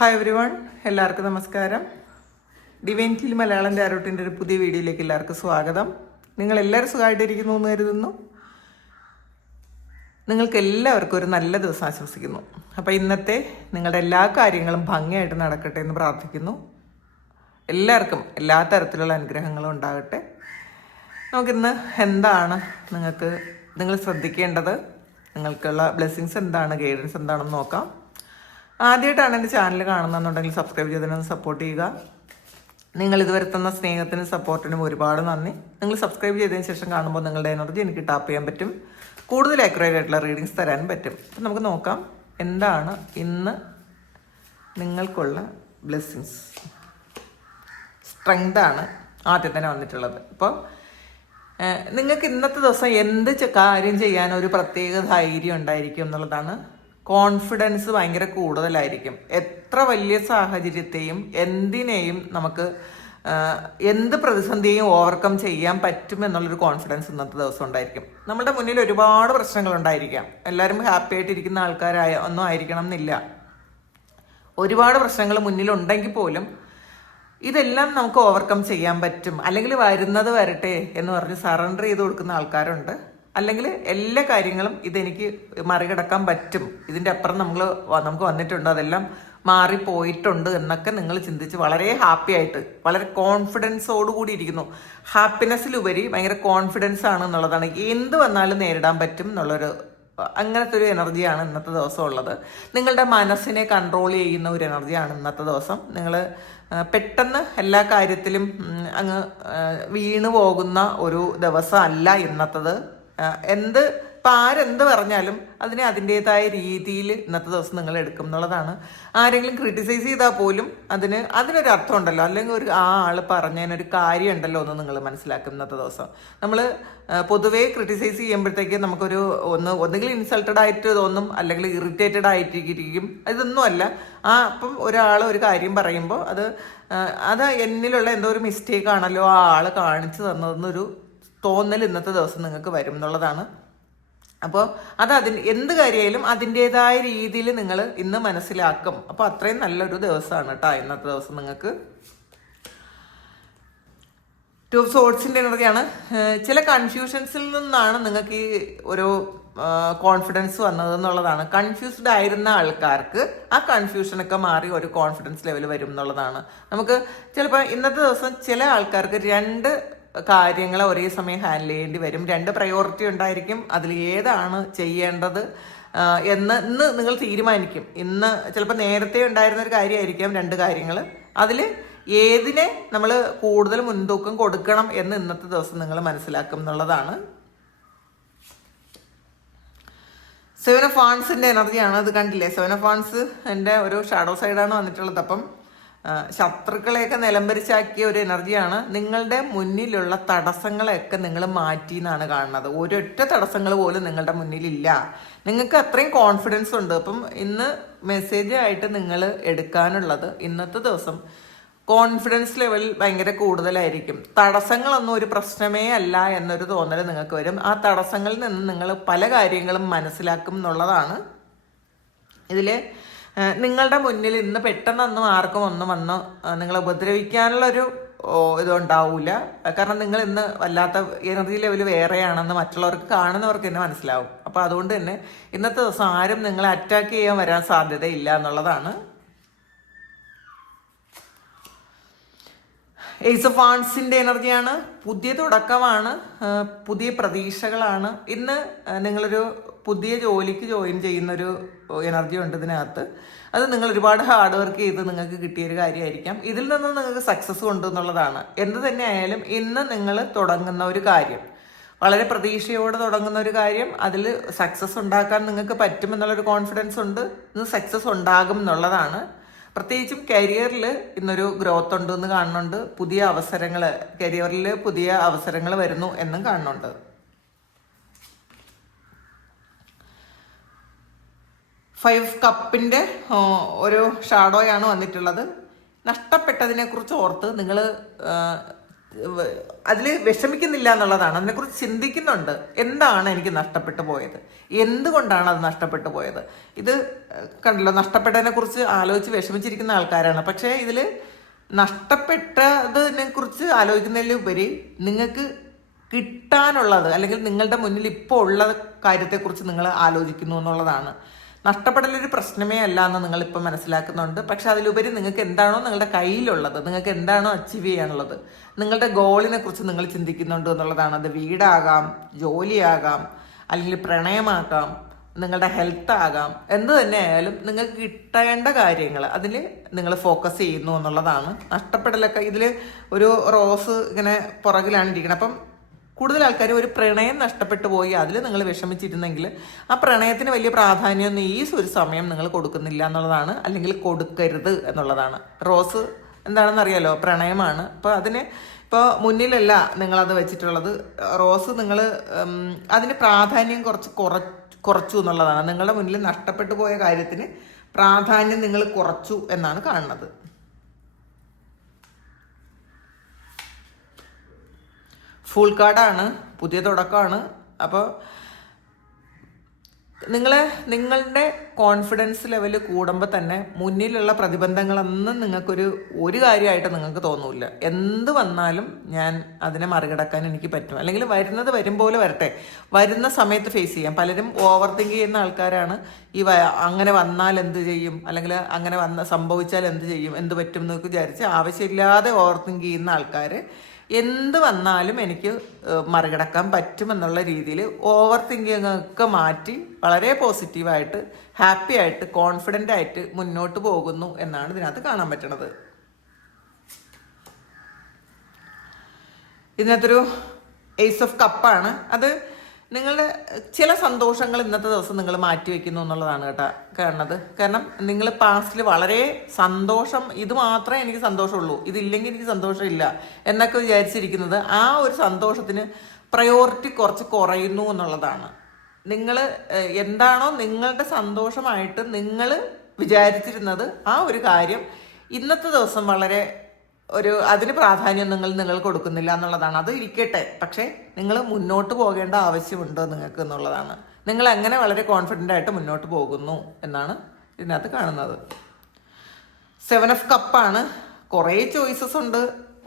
Hi every one എല്ലാവർക്കും നമസ്കാരം. Divine teal Malayalam ടാരോട്ടിന്റെ ഒരു പുതിയ വീഡിയോയിലേക്ക് എല്ലാവർക്കും സ്വാഗതം. നിങ്ങൾ എല്ലാവരും സുഖമായിട്ടിരിക്കുന്നു എന്ന് കരുതുന്നു. നിങ്ങൾക്ക് എല്ലാവർക്കും ഒരു നല്ല ദിവസം ആശംസിക്കുന്നു. അപ്പോൾ ഇന്നത്തെ നിങ്ങളുടെ എല്ലാ കാര്യങ്ങളും ഭംഗിയായിട്ട് നടക്കട്ടെ എന്ന് പ്രാർത്ഥിക്കുന്നു. എല്ലാവർക്കും എല്ലാ തരത്തിലുള്ള അനുഗ്രഹങ്ങളും ഉണ്ടാകട്ടെ. നമുക്കിന്ന് എന്താണ് നിങ്ങൾക്ക് നിങ്ങൾ ശ്രദ്ധിക്കേണ്ടത്? നിങ്ങൾക്കുള്ള ബ്ലെസ്സിങ്സ് എന്താണ്? ഗൈഡൻസ് എന്താണെന്ന് നോക്കാം. ആദ്യമായിട്ടാണ് എന്റെ ചാനൽ കാണുന്നതെന്നുണ്ടെങ്കിൽ സബ്സ്ക്രൈബ് ചെയ്തതിനൊന്ന് സപ്പോർട്ട് ചെയ്യുക. നിങ്ങൾ ഇതുവരെ തന്ന സ്നേഹത്തിനും സപ്പോർട്ടിനും ഒരുപാട് നന്ദി. നിങ്ങൾ സബ്സ്ക്രൈബ് ചെയ്തതിന് ശേഷം കാണുമ്പോൾ നിങ്ങളുടെ എനർജി എനിക്ക് ടാപ്പ് ചെയ്യാൻ പറ്റും. കൂടുതൽ ആക്യുറേറ്റ് ആയിട്ടുള്ള റീഡിങ്സ് തരാൻ പറ്റും. അപ്പം നമുക്ക് നോക്കാം എന്താണ് ഇന്ന് നിങ്ങൾക്കുള്ള ബ്ലെസ്സിങ്സ് സ്ട്രെങ്ത് ആണ് ആദ്യം തന്നെ വന്നിട്ടുള്ളത്. അപ്പോൾ നിങ്ങൾക്ക് ഇന്നത്തെ ദിവസം എന്ത് കാര്യം ചെയ്യാൻ ഒരു പ്രത്യേക ധൈര്യം ഉണ്ടായിരിക്കും എന്നുള്ളതാണ് കോൺഫിഡൻസ് ഭയങ്കര കൂടുതലായിരിക്കും. എത്ര വലിയ സാഹചര്യത്തെയും എന്തിനേയും നമുക്ക് എന്ത് പ്രതിസന്ധിയെയും ഓവർകം ചെയ്യാൻ പറ്റും എന്നുള്ളൊരു കോൺഫിഡൻസ് ഇന്നത്തെ ദിവസം ഉണ്ടായിരിക്കും. നമ്മുടെ മുന്നിൽ ഒരുപാട് പ്രശ്നങ്ങൾ ഉണ്ടായിരിക്കാം. എല്ലാവരും ഹാപ്പി ആയിട്ടിരിക്കുന്ന ആൾക്കാരായ ഒന്നും ആയിരിക്കണം എന്നില്ല. ഒരുപാട് പ്രശ്നങ്ങൾ മുന്നിലുണ്ടെങ്കിൽ പോലും ഇതെല്ലാം നമുക്ക് ഓവർകം ചെയ്യാൻ പറ്റും. അല്ലെങ്കിൽ വരുന്നത് വരട്ടെ എന്ന് പറഞ്ഞ് സറണ്ടർ ചെയ്ത് കൊടുക്കുന്ന ആൾക്കാരുണ്ട്. അല്ലെങ്കിൽ എല്ലാ കാര്യങ്ങളും ഇതെനിക്ക് മറികടക്കാൻ പറ്റും. ഇതിന്റെ അപ്പുറം നമ്മൾ നമുക്ക് വന്നിട്ടുണ്ട്. അതെല്ലാം മാറിപ്പോയിട്ടുണ്ട് എന്നൊക്കെ നിങ്ങൾ ചിന്തിച്ച് വളരെ ഹാപ്പി ആയിട്ട് വളരെ കോൺഫിഡൻസോട് കൂടി ഇരിക്കുന്നു. ഹാപ്പിനെസ്സിലുപരി ഭയങ്കര കോൺഫിഡൻസ് ആണ് എന്നുള്ളതാണ്. എന്ത് വന്നാലും നേരിടാൻ പറ്റും എന്നുള്ളൊരു അങ്ങനത്തെ ഒരു എനർജിയാണ് ഇന്നത്തെ ദിവസം ഉള്ളത്. നിങ്ങളുടെ മനസ്സിനെ കൺട്രോൾ ചെയ്യുന്ന ഒരു എനർജിയാണ് ഇന്നത്തെ ദിവസം. നിങ്ങൾ പെട്ടെന്ന് എല്ലാ കാര്യത്തിലും അങ്ങ് വീണു പോകുന്ന ഒരു ദിവസം അല്ല ഇന്നത്തത്. എന്ത് ഇപ്പം ആരെന്ത് പറഞ്ഞാലും അതിനെ അതിന്റേതായ രീതിയിൽ ഇന്നത്തെ ദിവസം നിങ്ങൾ എടുക്കും എന്നുള്ളതാണ്. ആരെങ്കിലും ക്രിട്ടിസൈസ് ചെയ്താൽ പോലും അതിന് അതിനൊരു അർത്ഥം ഉണ്ടല്ലോ. അല്ലെങ്കിൽ ഒരു ആ ആൾ പറഞ്ഞതിനൊരു കാര്യം ഉണ്ടല്ലോ എന്ന് നിങ്ങൾ മനസ്സിലാക്കും ഇന്നത്തെ ദിവസം. നമ്മൾ പൊതുവേ ക്രിട്ടിസൈസ് ചെയ്യുമ്പോഴത്തേക്ക് നമുക്കൊരു ഒന്ന് ഒന്നുകിൽ ഇൻസൾട്ടഡ് ആയിട്ട് തോന്നും അല്ലെങ്കിൽ ഇറിറ്റേറ്റഡ് ആയിട്ടിരിക്കും. ഇതൊന്നും അല്ല. ആ അപ്പം ഒരാൾ ഒരു കാര്യം പറയുമ്പോൾ അത് അത് എന്നിലുള്ള എന്തോ ഒരു മിസ്റ്റേക്ക് ആണല്ലോ ആ ആൾ കാണിച്ചു തന്നതെന്നൊരു തോന്നൽ ഇന്നത്തെ ദിവസം നിങ്ങൾക്ക് വരും എന്നുള്ളതാണ്. അപ്പോൾ അത് അതിന് എന്ത് കാര്യമായാലും അതിന്റെതായ രീതിയിൽ നിങ്ങൾ ഇന്ന് മനസ്സിലാക്കും. അപ്പോൾ അത്രയും നല്ലൊരു ദിവസമാണ് കേട്ടോ ഇന്നത്തെ ദിവസം നിങ്ങൾക്ക്. ടു സോട്സിന്റെ എനർജിയാണ് ചില കൺഫ്യൂഷൻസിൽ നിന്നാണ് നിങ്ങൾക്ക് ഈ ഒരു കോൺഫിഡൻസ് വന്നത് എന്നുള്ളതാണ്. കൺഫ്യൂസ്ഡ് ആയിരുന്ന ആൾക്കാർക്ക് ആ കൺഫ്യൂഷനൊക്കെ മാറി ഒരു കോൺഫിഡൻസ് ലെവൽ വരും എന്നുള്ളതാണ്. നമുക്ക് ചിലപ്പോൾ ഇന്നത്തെ ദിവസം ചില ആൾക്കാർക്ക് രണ്ട് കാര്യങ്ങൾ ഒരേ സമയം ഹാൻഡിൽ ചെയ്യേണ്ടി വരും. രണ്ട് പ്രയോറിറ്റി ഉണ്ടായിരിക്കും. അതിൽ ഏതാണ് ചെയ്യേണ്ടത്? എന്ന് ഇന്ന് നിങ്ങൾ തീരുമാനിക്കും. ഇന്ന് ചിലപ്പോൾ നേരത്തെ ഉണ്ടായിരുന്ന ഒരു കാര്യമായിരിക്കാം രണ്ട് കാര്യങ്ങൾ. അതിൽ ഏതിനെ നമ്മൾ കൂടുതൽ മുൻതൂക്കം കൊടുക്കണം എന്ന് ഇന്നത്തെ ദിവസം നിങ്ങൾ മനസ്സിലാക്കും എന്നുള്ളതാണ്. സെവൻ ഓഫ് ഫാൺസിന്റെ എനർജിയാണ് അത് കണ്ടില്ലേ? സെവൻ ഓഫ് ഫാൺസ് എന്റെ ഒരു ഷാഡോ സൈഡാണ് വന്നിട്ടുള്ളത്. അപ്പം ശത്രുക്കളെയൊക്കെ നിലംപരിച്ചാക്കിയ ഒരു എനർജിയാണ് നിങ്ങളുടെ മുന്നിലുള്ള തടസ്സങ്ങളെയൊക്കെ നിങ്ങൾ മാറ്റി എന്നാണ് കാണുന്നത്. ഒരൊറ്റ തടസ്സങ്ങൾ പോലും നിങ്ങളുടെ മുന്നിലില്ല. നിങ്ങൾക്ക് അത്രയും കോൺഫിഡൻസ് ഉണ്ട്. അപ്പം ഇന്ന് മെസ്സേജ് ആയിട്ട് നിങ്ങൾ എടുക്കാനുള്ളത് ഇന്നത്തെ ദിവസം കോൺഫിഡൻസ് ലെവൽ ഭയങ്കര കൂടുതലായിരിക്കും. തടസ്സങ്ങളൊന്നും ഒരു പ്രശ്നമേ അല്ല എന്നൊരു തോന്നൽ നിങ്ങൾക്ക് വരും. ആ തടസ്സങ്ങളിൽ നിന്ന് നിങ്ങൾ പല കാര്യങ്ങളും മനസ്സിലാക്കും എന്നുള്ളതാണ് ഇതിൽ നിങ്ങളുടെ മുന്നിൽ ഇന്ന് പെട്ടെന്നൊന്നും ആർക്കും ഒന്നും വന്ന് നിങ്ങളെ ഉപദ്രവിക്കാനുള്ളൊരു ഇതുണ്ടാവില്ല ഇതുണ്ടാവൂല. കാരണം നിങ്ങൾ ഇന്ന് വല്ലാത്ത എനർജി ലെവൽ വേറെയാണെന്ന് മറ്റുള്ളവർക്ക് കാണുന്നവർക്ക് തന്നെ മനസ്സിലാവും. അപ്പോൾ അതുകൊണ്ട് തന്നെ ഇന്നത്തെ ദിവസം ആരും നിങ്ങളെ അറ്റാക്ക് ചെയ്യാൻ വരാൻ സാധ്യതയില്ല എന്നുള്ളതാണ് ഏസ് ഓഫ് ആൺസിന്റെ എനർജിയാണ്. പുതിയ തുടക്കമാണ്. പുതിയ പ്രതീക്ഷകളാണ്. ഇന്ന് നിങ്ങളൊരു പുതിയ ജോലിക്ക് ജോയിൻ ചെയ്യുന്നൊരു എനർജി ഉണ്ട് ഇതിനകത്ത്. അത് നിങ്ങൾ ഒരുപാട് ഹാർഡ് വർക്ക് ചെയ്ത് നിങ്ങൾക്ക് കിട്ടിയൊരു കാര്യമായിരിക്കാം. ഇതിൽ നിന്ന് നിങ്ങൾക്ക് സക്സസ് ഉണ്ട് എന്നുള്ളതാണ്. എന്ത് തന്നെ ആയാലും ഇന്ന് നിങ്ങൾ തുടങ്ങുന്ന ഒരു കാര്യം വളരെ പ്രതീക്ഷയോടെ തുടങ്ങുന്ന ഒരു കാര്യം അതിൽ സക്സസ് ഉണ്ടാക്കാൻ നിങ്ങൾക്ക് പറ്റുമെന്നുള്ളൊരു കോൺഫിഡൻസ് ഉണ്ട്. ഇന്ന് സക്സസ് ഉണ്ടാകും എന്നുള്ളതാണ്. പ്രത്യേകിച്ചും കരിയറിൽ ഇന്നൊരു ഗ്രോത്ത് ഉണ്ട് എന്ന് കാണുന്നുണ്ട്. പുതിയ അവസരങ്ങൾ കരിയറിൽ പുതിയ അവസരങ്ങൾ വരുന്നു എന്നും കാണുന്നുണ്ട്. ഫൈവ് കപ്പിന്റെ ഒരു ഷാഡോയാണ് വന്നിട്ടുള്ളത്. നഷ്ടപ്പെട്ടതിനെ കുറിച്ച് ഓർത്ത് നിങ്ങൾ അതിൽ വിഷമിക്കുന്നില്ല എന്നുള്ളതാണ്. അതിനെക്കുറിച്ച് ചിന്തിക്കുന്നുണ്ട്. എന്താണ് എനിക്ക് നഷ്ടപ്പെട്ടു പോയത്? എന്തുകൊണ്ടാണ് അത് നഷ്ടപ്പെട്ടു പോയത്? ഇത് കണ്ടല്ലോ നഷ്ടപ്പെട്ടതിനെ കുറിച്ച് ആലോചിച്ച് വിഷമിച്ചിരിക്കുന്ന ആൾക്കാരാണ്. പക്ഷേ ഇതിൽ നഷ്ടപ്പെട്ടതിനെ കുറിച്ച് ആലോചിക്കുന്നതിലുപരി നിങ്ങൾക്ക് കിട്ടാനുള്ളത് അല്ലെങ്കിൽ നിങ്ങളുടെ മുന്നിൽ ഇപ്പോൾ ഉള്ള കാര്യത്തെക്കുറിച്ച് നിങ്ങൾ ആലോചിക്കുന്നു എന്നുള്ളതാണ്. നഷ്ടപ്പെടലൊരു പ്രശ്നമേ അല്ല എന്ന് നിങ്ങൾ ഇപ്പം മനസ്സിലാക്കുന്നുണ്ട്. പക്ഷെ അതിലുപരി നിങ്ങൾക്ക് എന്താണോ നിങ്ങളുടെ കയ്യിലുള്ളത് നിങ്ങൾക്ക് എന്താണോ അച്ചീവ് ചെയ്യാനുള്ളത് നിങ്ങളുടെ ഗോളിനെ കുറിച്ച് നിങ്ങൾ ചിന്തിക്കുന്നുണ്ട് എന്നുള്ളതാണ്. അത് വീടാകാം ജോലിയാകാം അല്ലെങ്കിൽ പ്രണയമാകാം നിങ്ങളുടെ ഹെൽത്ത് ആകാം എന്ത് തന്നെ ആയാലും നിങ്ങൾക്ക് കിട്ടേണ്ട കാര്യങ്ങൾ അതിൽ നിങ്ങൾ ഫോക്കസ് ചെയ്യുന്നു എന്നുള്ളതാണ്. നഷ്ടപ്പെടലൊക്കെ ഇതിൽ ഒരു റോസ് ഇങ്ങനെ പുറകിലാണ് ഇരിക്കുന്നത് അപ്പം കൂടുതൽ ആൾക്കാർ ഒരു പ്രണയം നഷ്ടപ്പെട്ടു പോയി അതിൽ നിങ്ങൾ വിഷമിച്ചിരുന്നെങ്കിൽ ആ പ്രണയത്തിന് വലിയ പ്രാധാന്യമൊന്നും ഈ ഒരു സമയം നിങ്ങൾ കൊടുക്കുന്നില്ല എന്നുള്ളതാണ് അല്ലെങ്കിൽ കൊടുക്കരുത് എന്നുള്ളതാണ്. റോസ് എന്താണെന്ന് അറിയാലോ പ്രണയമാണ്. അപ്പോൾ അതിന് ഇപ്പോൾ മുന്നിലല്ല നിങ്ങളത് വെച്ചിട്ടുള്ളത്. റോസ് നിങ്ങൾ അതിന് പ്രാധാന്യം കുറച്ച് കുറ കുറച്ചു എന്നുള്ളതാണ്. നിങ്ങളുടെ മുന്നിൽ നഷ്ടപ്പെട്ടു പോയ കാര്യത്തിന് പ്രാധാന്യം നിങ്ങൾ കുറച്ചു എന്നാണ് കാണുന്നത്. ഫുൾ കാർഡാണ് പുതിയ തുടക്കമാണ്. അപ്പോൾ നിങ്ങൾ നിങ്ങളുടെ കോൺഫിഡൻസ് ലെവൽ കൂടുമ്പോൾ തന്നെ മുന്നിലുള്ള പ്രതിബന്ധങ്ങളൊന്നും നിങ്ങൾക്കൊരു ഒരു കാര്യമായിട്ട് നിങ്ങൾക്ക് തോന്നൂല എന്ത് വന്നാലും ഞാൻ അതിനെ മറികടക്കാൻ എനിക്ക് പറ്റും. അല്ലെങ്കിൽ വരുന്നത് വരും പോലെ വരട്ടെ. വരുന്ന സമയത്ത് ഫേസ് ചെയ്യാം. പലരും ഓവർ തിങ്ക് ചെയ്യുന്ന ആൾക്കാരാണ്. ഈ അങ്ങനെ വന്നാൽ എന്ത് ചെയ്യും? അല്ലെങ്കിൽ അങ്ങനെ വന്ന സംഭവിച്ചാൽ എന്ത് ചെയ്യും? എന്ത് പറ്റും എന്നൊക്കെ വിചാരിച്ച് ആവശ്യമില്ലാതെ ഓവർ തിങ്ക് ചെയ്യുന്ന ആൾക്കാർ എന്ത് വന്നാലും എനിക്ക് മറികടക്കാൻ പറ്റുമെന്നുള്ള രീതിയിൽ ഓവർ തിങ്കിങ് ഒക്കെ മാറ്റി വളരെ പോസിറ്റീവായിട്ട് ഹാപ്പി ആയിട്ട് കോൺഫിഡന്റ് ആയിട്ട് മുന്നോട്ട് പോകുന്നു എന്നാണ് ഇതിനകത്ത് കാണാൻ പറ്റണത്. ഇതിനകത്തൊരു എയ്സ് ഓഫ് കപ്പാണ് അത് നിങ്ങളുടെ ചില സന്തോഷങ്ങൾ ഇന്നത്തെ ദിവസം നിങ്ങൾ മാറ്റി വെക്കുന്നു എന്നുള്ളതാണ് കേട്ടോ കാണുന്നത് കാരണം നിങ്ങൾ പാസ്റ്റിൽ വളരെ സന്തോഷം ഇത് മാത്രമേ എനിക്ക് സന്തോഷമുള്ളൂ ഇതില്ലെങ്കിൽ എനിക്ക് സന്തോഷമില്ല എന്നൊക്കെ വിചാരിച്ചിരിക്കുന്നത് ആ ഒരു സന്തോഷത്തിന് പ്രയോറിറ്റി കുറച്ച് കുറയുന്നു എന്നുള്ളതാണ്. നിങ്ങൾ എന്താണോ നിങ്ങളുടെ സന്തോഷമായിട്ട് നിങ്ങൾ വിചാരിച്ചിരുന്നത് ആ ഒരു കാര്യം ഇന്നത്തെ ദിവസം വളരെ ഒരു അതിന് പ്രാധാന്യം നിങ്ങൾ നിങ്ങൾ കൊടുക്കുന്നില്ല എന്നുള്ളതാണ്. അത് ഇരിക്കട്ടെ. പക്ഷേ നിങ്ങൾ മുന്നോട്ട് പോകേണ്ട ആവശ്യമുണ്ടോ നിങ്ങൾക്ക് എന്നുള്ളതാണ്. നിങ്ങൾ എങ്ങനെ വളരെ കോൺഫിഡന്റ് ആയിട്ട് മുന്നോട്ട് പോകുന്നു എന്നാണ് ഇതിനകത്ത് കാണുന്നത്. സെവൻ ഓഫ് കപ്പാണ് കുറേ ചോയ്സസ് ഉണ്ട്.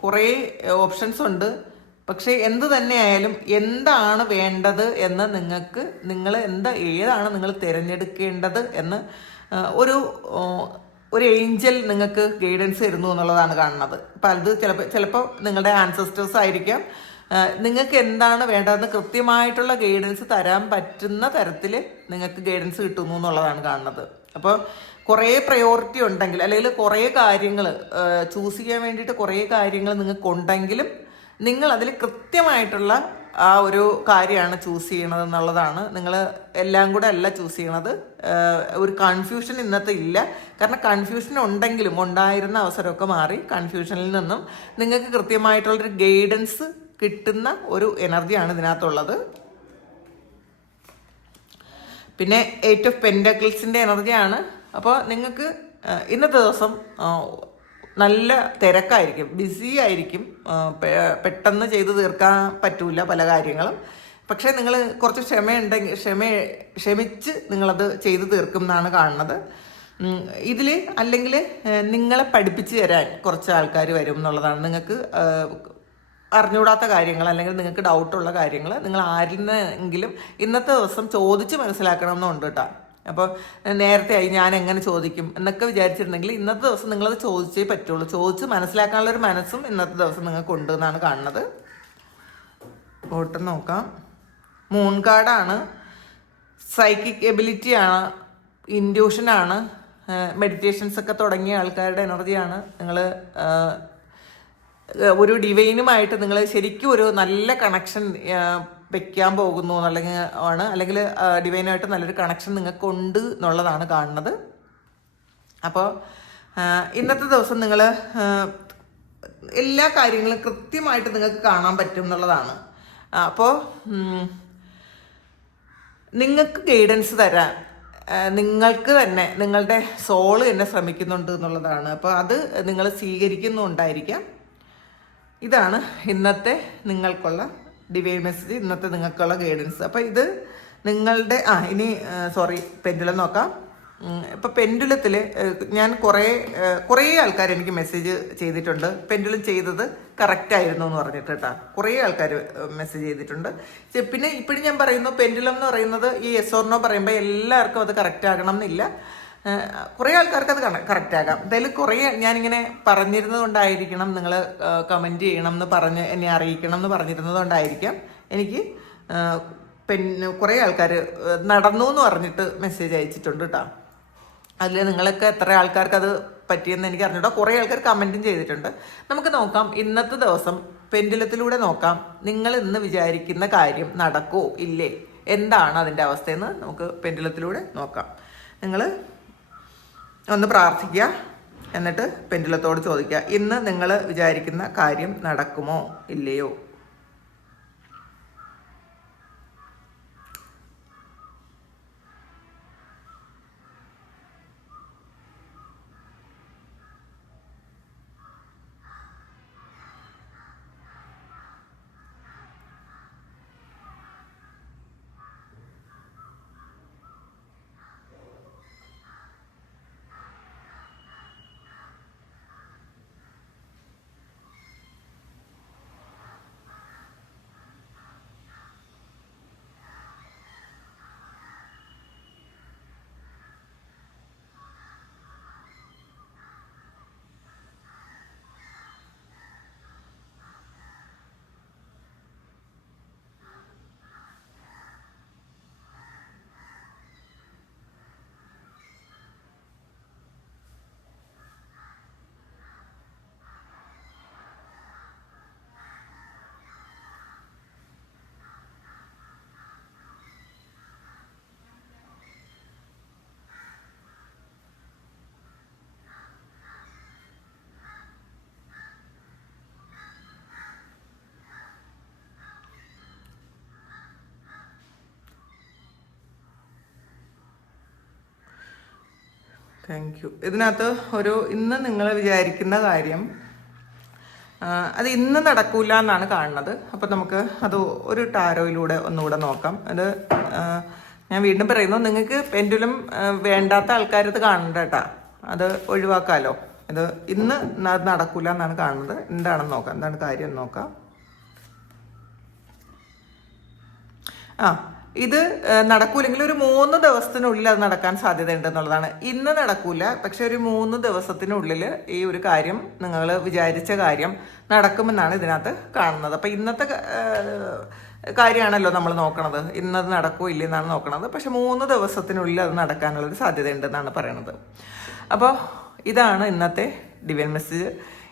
കുറേ ഓപ്ഷൻസ് ഉണ്ട്. പക്ഷേ എന്ത് തന്നെയായാലും എന്താണ് വേണ്ടത് എന്ന് നിങ്ങൾക്ക് നിങ്ങൾ എന്താ ഏതാണ് നിങ്ങൾ തിരഞ്ഞെടുക്കേണ്ടത് എന്ന് ഒരു ഒരു ഏഞ്ചൽ നിങ്ങൾക്ക് ഗൈഡൻസ് തരുന്നു എന്നുള്ളതാണ് കാണുന്നത്. അപ്പം അത് ചിലപ്പോൾ ചിലപ്പോൾ നിങ്ങളുടെ ആൻസസ്റ്റേഴ്സ് ആയിരിക്കാം. നിങ്ങൾക്ക് എന്താണ് വേണ്ടതെന്ന് കൃത്യമായിട്ടുള്ള ഗൈഡൻസ് തരാൻ പറ്റുന്ന തരത്തിൽ നിങ്ങൾക്ക് ഗൈഡൻസ് കിട്ടുന്നു എന്നുള്ളതാണ് കാണുന്നത്. അപ്പോൾ കുറേ പ്രയോറിറ്റി ഉണ്ടെങ്കിൽ അല്ലെങ്കിൽ കുറേ കാര്യങ്ങൾ ചൂസ് ചെയ്യാൻ വേണ്ടിയിട്ട് കുറേ കാര്യങ്ങൾ നിങ്ങൾക്കുണ്ടെങ്കിലും നിങ്ങൾ അതിൽ കൃത്യമായിട്ടുള്ള ആ ഒരു കാര്യമാണ് ചൂസ് ചെയ്യണത് എന്നുള്ളതാണ്. നിങ്ങൾ എല്ലാം കൂടെ അല്ല ചൂസ് ചെയ്യണത്. ഒരു കൺഫ്യൂഷൻ ഇന്നത്തെ ഇല്ല. കാരണം കൺഫ്യൂഷൻ ഉണ്ടെങ്കിലും ഉണ്ടായിരുന്ന അവസരമൊക്കെ മാറി കൺഫ്യൂഷനിൽ നിന്നും നിങ്ങൾക്ക് കൃത്യമായിട്ടുള്ളൊരു ഗൈഡൻസ് കിട്ടുന്ന ഒരു എനർജിയാണ് ഇതിനകത്തുള്ളത്. പിന്നെ എയ്റ്റ് ഓഫ് പെൻഡക്കിൾസിന്റെ എനർജിയാണ് അപ്പോൾ നിങ്ങൾക്ക് ഇന്നത്തെ ദിവസം നല്ല തിരക്കായിരിക്കും. ബിസി ആയിരിക്കും. പെട്ടെന്ന് ചെയ്തു തീർക്കാൻ പറ്റൂല പല കാര്യങ്ങളും. പക്ഷേ നിങ്ങൾ കുറച്ച് ക്ഷമയുണ്ടെങ്കിൽ ക്ഷമ ക്ഷമിച്ച് നിങ്ങളത് ചെയ്തു തീർക്കും എന്നാണ് കാണുന്നത്. ഇതിൽ അല്ലെങ്കിൽ നിങ്ങളെ പഠിപ്പിച്ച് തരാൻ കുറച്ച് ആൾക്കാർ വരും എന്നുള്ളതാണ്. നിങ്ങൾക്ക് അറിഞ്ഞുകൂടാത്ത കാര്യങ്ങൾ അല്ലെങ്കിൽ നിങ്ങൾക്ക് ഡൗട്ടുള്ള കാര്യങ്ങൾ നിങ്ങൾ ആരിൽ നിന്നെങ്കിലും ഇന്നത്തെ ദിവസം ചോദിച്ച് മനസ്സിലാക്കണം എന്നുണ്ട് കേട്ടോ അപ്പോൾ നേരത്തെ ആയി ഞാൻ എങ്ങനെ ചോദിക്കും എന്നൊക്കെ വിചാരിച്ചിരുന്നെങ്കിൽ ഇന്നത്തെ ദിവസം നിങ്ങളത് ചോദിച്ചേ പറ്റുള്ളൂ. ചോദിച്ച് മനസ്സിലാക്കാനുള്ളൊരു മനസ്സും ഇന്നത്തെ ദിവസം നിങ്ങൾക്ക് ഉണ്ട് എന്നാണ് കാണുന്നത്. ഓട്ടം നോക്കാം. മൂൺ കാർഡാണ് സൈക്കിക് എബിലിറ്റിയാണ് ഇൻഡ്യൂഷനാണ് മെഡിറ്റേഷൻസ് ഒക്കെ തുടങ്ങിയ ആൾക്കാരുടെ എനർജിയാണ് നിങ്ങൾ ഒരു ഡിവൈനുമായിട്ട് നിങ്ങൾ ശരിക്കും ഒരു നല്ല കണക്ഷൻ വെക്കാൻ പോകുന്നു അല്ലെങ്കിൽ ആണ്. അല്ലെങ്കിൽ ഡിവൈനായിട്ട് നല്ലൊരു കണക്ഷൻ നിങ്ങൾക്കുണ്ട് എന്നുള്ളതാണ് കാണുന്നത്. അപ്പോൾ ഇന്നത്തെ ദിവസം നിങ്ങൾ എല്ലാ കാര്യങ്ങളും കൃത്യമായിട്ട് നിങ്ങൾക്ക് കാണാൻ പറ്റും എന്നുള്ളതാണ്. അപ്പോൾ നിങ്ങൾക്ക് ഗൈഡൻസ് തരാൻ നിങ്ങൾക്ക് തന്നെ നിങ്ങളുടെ സോൾ തന്നെ ശ്രമിക്കുന്നുണ്ട് എന്നുള്ളതാണ്. അപ്പോൾ അത് നിങ്ങൾ സ്വീകരിക്കുന്നുണ്ടായിരിക്കാം. ഇതാണ് ഇന്നത്തെ നിങ്ങൾക്കുള്ള ഡിവൈൻ മെസ്സേജ് ഇന്നത്തെ നിങ്ങൾക്കുള്ള ഗൈഡൻസ് അപ്പോൾ ഇത് നിങ്ങളുടെ ആ ഇനി സോറി പെൻഡുലം നോക്കാം. ഇപ്പം പെൻഡുലത്തിൽ ഞാൻ കുറേ കുറേ ആൾക്കാർ എനിക്ക് മെസ്സേജ് ചെയ്തിട്ടുണ്ട്. പെൻഡുലം ചെയ്തത് കറക്റ്റ് ആയിരുന്നു എന്ന് പറഞ്ഞിട്ട് കേട്ടോ. കുറേ ആൾക്കാർ മെസ്സേജ് ചെയ്തിട്ടുണ്ട്. പിന്നെ ഇപ്പോഴും ഞാൻ പറയുന്നു പെൻഡുലം എന്ന് പറയുന്നത് ഈ എസ് ഓർണോ പറയുമ്പോൾ എല്ലാവർക്കും അത് കറക്റ്റ് ആകണം എന്നില്ല. കുറേ ആൾക്കാർക്ക് അത് കറക്റ്റ് ആകാം. എന്തായാലും കുറേ ഞാനിങ്ങനെ പറഞ്ഞിരുന്നത് കൊണ്ടായിരിക്കണം നിങ്ങൾ കമന്റ് ചെയ്യണം എന്ന് പറഞ്ഞ് എന്നെ അറിയിക്കണം എന്ന് പറഞ്ഞിരുന്നത് കൊണ്ടായിരിക്കാം എനിക്ക് പിന്നെ കുറേ ആൾക്കാർ നടന്നു എന്ന് പറഞ്ഞിട്ട് മെസ്സേജ് അയച്ചിട്ടുണ്ട് കേട്ടോ അതിൽ നിങ്ങളൊക്കെ എത്ര ആൾക്കാർക്ക് അത് പറ്റിയെന്ന് എനിക്ക് അറിഞ്ഞൂടാ. കുറേ ആൾക്കാർ കമന്റും ചെയ്തിട്ടുണ്ട്. നമുക്ക് നോക്കാം. ഇന്നത്തെ ദിവസം പെൻഡുലത്തിലൂടെ നോക്കാം. നിങ്ങൾ ഇന്ന് വിചാരിക്കുന്ന കാര്യം നടക്കുമോ ഇല്ലേ? എന്താണ് അതിന്റെ അവസ്ഥയെന്ന് നമുക്ക് പെൻഡുലത്തിലൂടെ നോക്കാം. നിങ്ങൾ ഒന്ന് പ്രാർത്ഥിക്കുക. എന്നിട്ട് പെൻഡുലത്തോട് ചോദിക്കുക ഇന്ന് നിങ്ങൾ വിചാരിക്കുന്ന കാര്യം നടക്കുമോ? ഇല്ലയോ? താങ്ക് യു ഇതിനകത്ത് ഒരു ഇന്ന് നിങ്ങൾ വിചാരിക്കുന്ന കാര്യം അത് ഇന്ന് നടക്കൂല എന്നാണ് കാണുന്നത്. അപ്പം നമുക്ക് അത് ഒരു ടാരോയിലൂടെ ഒന്നുകൂടെ നോക്കാം. അത് ഞാൻ വീണ്ടും പറയുന്നു നിങ്ങൾക്ക് പെൻഡുലം വേണ്ടാത്ത ആൾക്കാരത് കാണണ്ട കേട്ടാ. അത് ഒഴിവാക്കാലോ. ഇത് ഇന്ന് അത് നടക്കൂല എന്നാണ് കാണുന്നത്. എന്താണെന്ന് നോക്കാം. എന്താണ് കാര്യം നോക്കാം. ആ ഇത് നടക്കൂലെങ്കിൽ ഒരു മൂന്ന് ദിവസത്തിനുള്ളിൽ അത് നടക്കാൻ സാധ്യതയുണ്ട് എന്നുള്ളതാണ്. ഇന്ന് നടക്കൂല പക്ഷെ ഒരു മൂന്ന് ദിവസത്തിനുള്ളിൽ ഈ ഒരു കാര്യം നിങ്ങൾ വിചാരിച്ച കാര്യം നടക്കുമെന്നാണ് ഇതിനകത്ത് കാണുന്നത്. അപ്പം ഇന്നത്തെ കാര്യമാണല്ലോ നമ്മൾ നോക്കണത്. ഇന്നത് നടക്കൂ ഇല്ലെന്നാണ് നോക്കണത്. പക്ഷെ മൂന്ന് ദിവസത്തിനുള്ളിൽ അത് നടക്കാനുള്ളൊരു സാധ്യതയുണ്ടെന്നാണ് പറയണത്. അപ്പോൾ ഇതാണ് ഇന്നത്തെ ഡിവൈൻ മെസ്സേജ്.